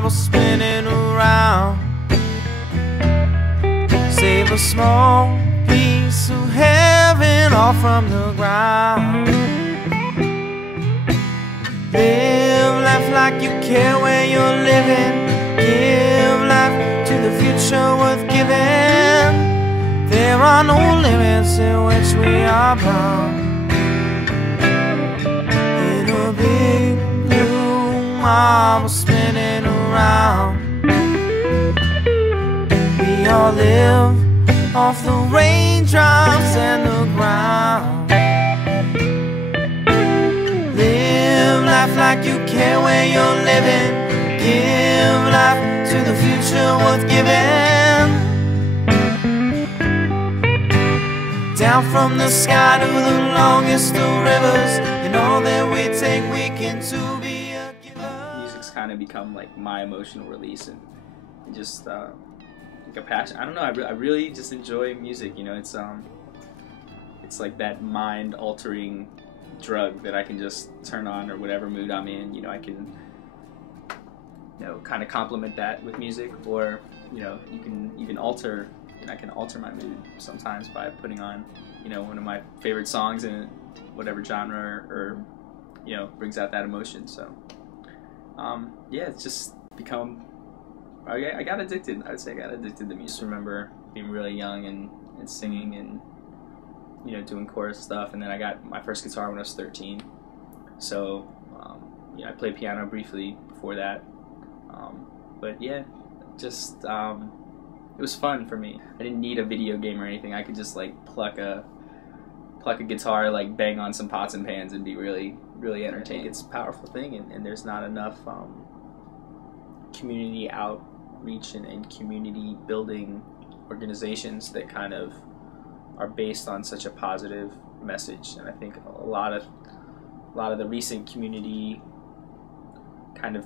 marble spinning around. Save a small piece of heaven all from the ground. Live life like you care where you're living. Give life to the future worth giving. There are no limits in which we are bound. In a big blue marble spinning around. We all live off the raindrops and the ground. Live life like you care where you're living. Give life to the future worth giving. Down from the sky to the longest of rivers, and all that we take we can to be a giver. Music's kind of become like my emotional release and just like a passion. I don't know. I really just enjoy music. You know, it's like that mind-altering drug that I can just turn on or whatever mood I'm in. You know, I can, you know, kind of complement that with music, or you know, you can even alter. And I can alter my mood sometimes by putting on, you know, one of my favorite songs in whatever genre or you know, brings out that emotion. So, yeah, it's just become. I got addicted. I would say I got addicted to music. I remember being really young and singing and you know, doing chorus stuff, and then I got my first guitar when I was 13. So, you know, I played piano briefly before that, but yeah, just. It was fun for me. I didn't need a video game or anything. I could just like pluck a guitar, like bang on some pots and pans, and be really entertaining. It's a powerful thing, and there's not enough community outreach and community building organizations that kind of are based on such a positive message. And I think a lot of the recent community kind of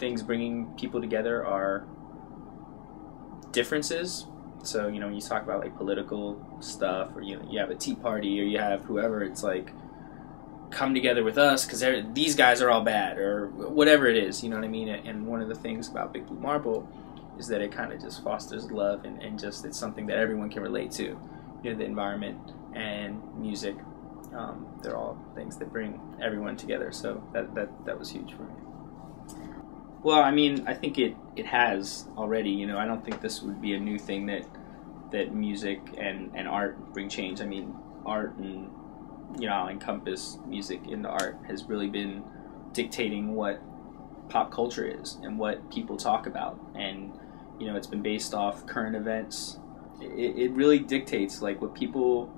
things bringing people together are differences. So, you know, when you talk about like political stuff, or you know, you have a Tea Party, or you have whoever, it's like, come together with us because these guys are all bad, or whatever it is, you know what I mean? And one of the things about Big Blue Marble is that it kind of just fosters love, and just it's something that everyone can relate to. You know, the environment and music, they're all things that bring everyone together. So that was huge for me. Well, I mean, I think it has already. You know, I don't think this would be a new thing that music and art bring change. I mean, art and, you know, I'll encompass music into art, has really been dictating what pop culture is and what people talk about. And, you know, it's been based off current events. It really dictates like what people.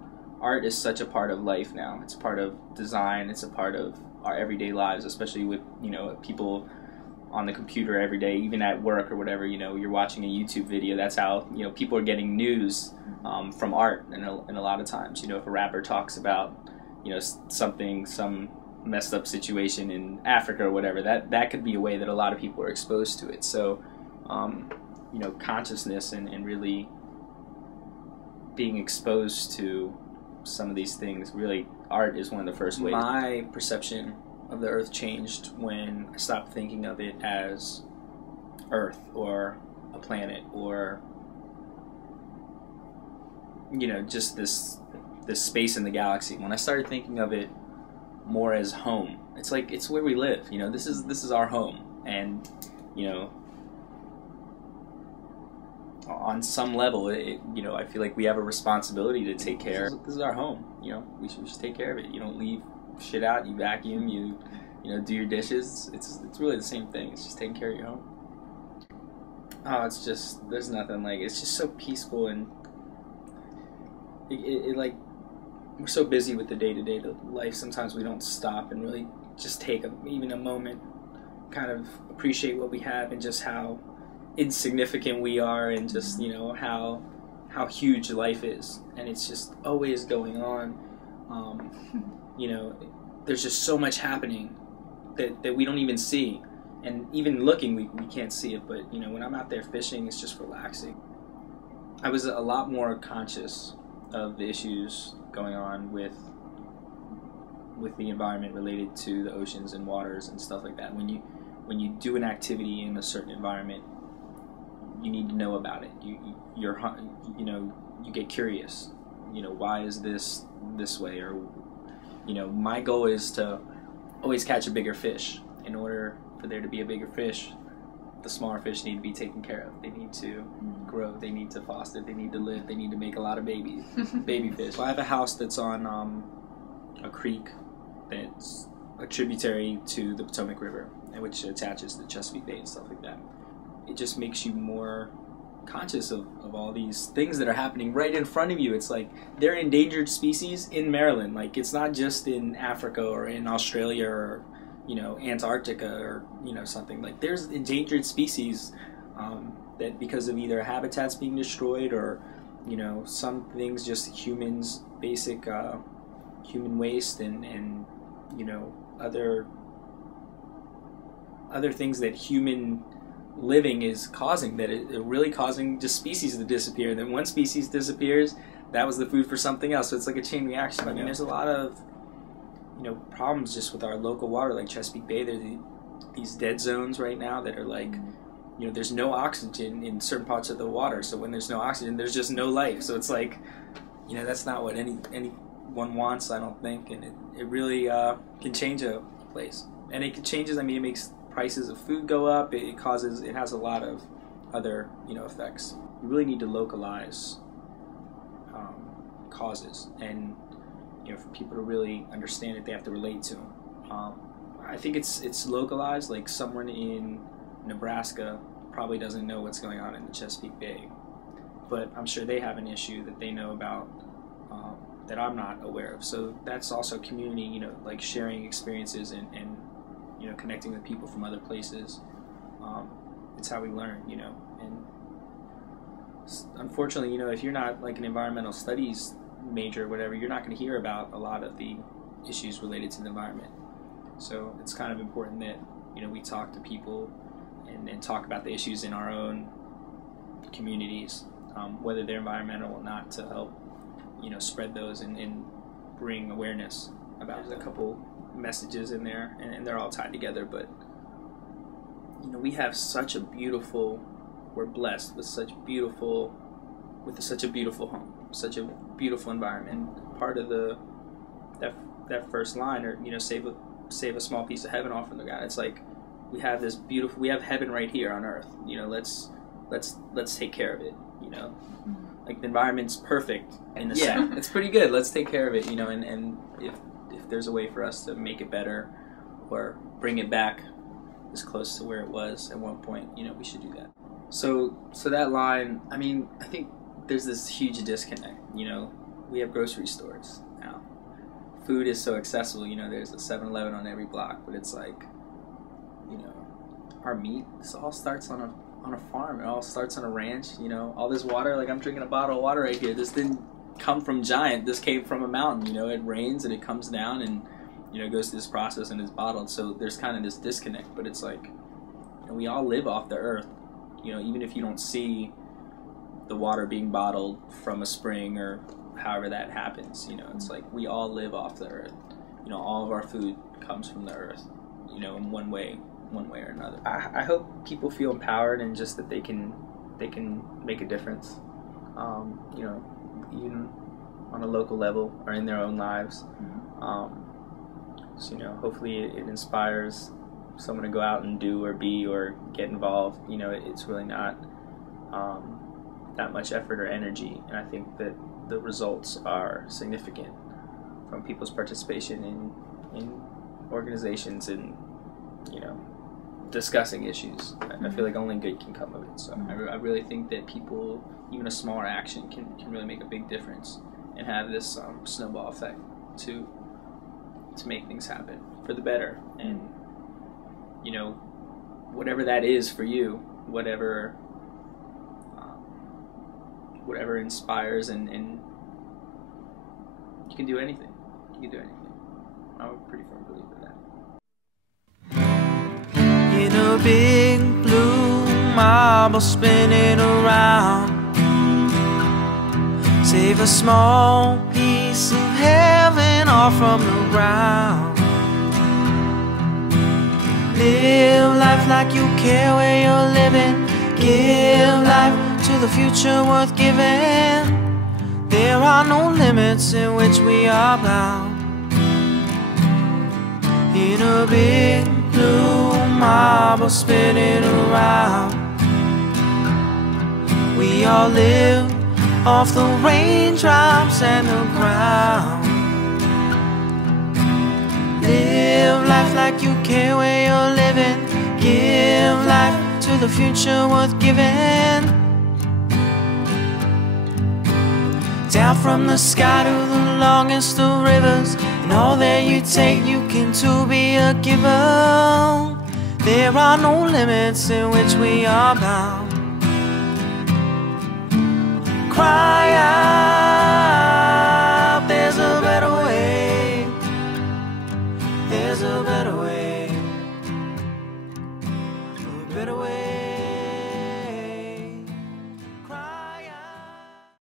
Art is such a part of life now. It's a part of design. It's a part of our everyday lives, especially with, you know, people on the computer every day, even at work or whatever. You know, you're watching a YouTube video. That's how, you know, people are getting news from art. And a lot of times, you know, if a rapper talks about, you know, some messed up situation in Africa or whatever, that could be a way that a lot of people are exposed to it. So, you know, consciousness and really being exposed to some of these things, really, art is one of the first ways. My perception of the earth changed when I stopped thinking of it as Earth or a planet, or, you know, just this space in the galaxy. When I started thinking of it more as home, it's like, it's where we live. You know, this is our home, and, you know, on some level, you know, I feel like we have a responsibility to take care. This is our home. You know, we should take care of it. You don't leave shit out. You vacuum. You know, do your dishes. It's really the same thing. It's just taking care of your home. Oh, it's just, there's nothing like it. It's just so peaceful, and it like, we're so busy with the day-to-day life. Sometimes we don't stop and really just take even a moment, kind of appreciate what we have, and just how insignificant we are, and just, you know, how huge life is, and it's just always going on. You know, there's just so much happening that we don't even see, and even looking, we can't see it. But, you know, when I'm out there fishing, it's just relaxing. I was a lot more conscious of the issues going on with the environment related to the oceans and waters and stuff like that. When when you do an activity in a certain environment, you need to know about it. You get curious. Why is this way? Or, my goal is to always catch a bigger fish. In order for there to be a bigger fish, the smaller fish need to be taken care of. They need to grow. They need to foster. They need to live. They need to make a lot of baby fish. So I have a house that's on a creek that's a tributary to the Potomac River, which attaches to Chesapeake Bay and stuff like that. It just makes you more conscious of all these things that are happening right in front of you. It's like they're endangered species in Maryland. Like, it's not just in Africa or in Australia or Antarctica or something. Like, there's endangered species that because of either habitats being destroyed or some things, just humans, basic human waste and other things that human living is causing, that it really causing just species to disappear. And then one species disappears, that was the food for something else. So it's like a chain reaction. I mean, there's a lot of problems just with our local water, like Chesapeake Bay. There's these dead zones right now that are like, there's no oxygen in certain parts of the water. So when there's no oxygen, there's just no life. So it's like, that's not what anyone wants, I don't think. And it really can change a place. And it changes, it makes prices of food go up. It has a lot of other, effects. You really need to localize causes, and for people to really understand it, they have to relate to them. I think it's localized. Like, someone in Nebraska probably doesn't know what's going on in the Chesapeake Bay, but I'm sure they have an issue that they know about that I'm not aware of. So that's also community, like sharing experiences and connecting with people from other places. It's how we learn, and unfortunately, if you're not like an environmental studies major or whatever, you're not going to hear about a lot of the issues related to the environment. So it's kind of important that we talk to people and talk about the issues in our own communities, whether they're environmental or not, to help spread those and bring awareness about. There's a couple messages in there, and they're all tied together, but we have we're blessed with such a beautiful home, such a beautiful environment. Part of that first line, or save a small piece of heaven off from the God. It's like we have heaven right here on earth. Let's take care of it. Like, the environment's perfect in the sense. It's pretty good. Let's take care of it. And if there's a way for us to make it better or bring it back as close to where it was at one point, we should do that. So that line, I think there's this huge disconnect. We have grocery stores now. Food is so accessible. There's a 7-Eleven on every block, but it's like, our meat, this all starts on a farm. It all starts on a ranch. All this water, like, I'm drinking a bottle of water right here. This didn't come from Giant. This came from a mountain. It rains and it comes down and goes through this process and is bottled. So there's kind of this disconnect. But it's like, we all live off the earth. Even if you don't see the water being bottled from a spring or however that happens, it's like we all live off the earth. All of our food comes from the earth, in one way or another. I hope people feel empowered, and just that they can make a difference, even on a local level or in their own lives. So, hopefully it inspires someone to go out and do or be or get involved. It's really not that much effort or energy, and I think that the results are significant from people's participation in organizations and discussing issues. I feel like only good can come of it. So I really think that people, even a smaller action, can really make a big difference and have this snowball effect to make things happen for the better. And whatever that is for you, whatever inspires, and you can do anything. I'm a pretty firm believer of that. In a big blue marble spinning around, save a small piece of heaven off from the ground. Live life life like you care where you're living. Give life to the future worth giving. There are no limits in which we are bound. In a big blue marble spinning around, we all live off the raindrops and the ground. Live life like you care where you're living. Give life to the future worth giving. Down from the sky to the longest of rivers, and all that you take you can to be a giver. There are no limits in which we are bound. Cry out, there's a better way. There's a better way. A better way.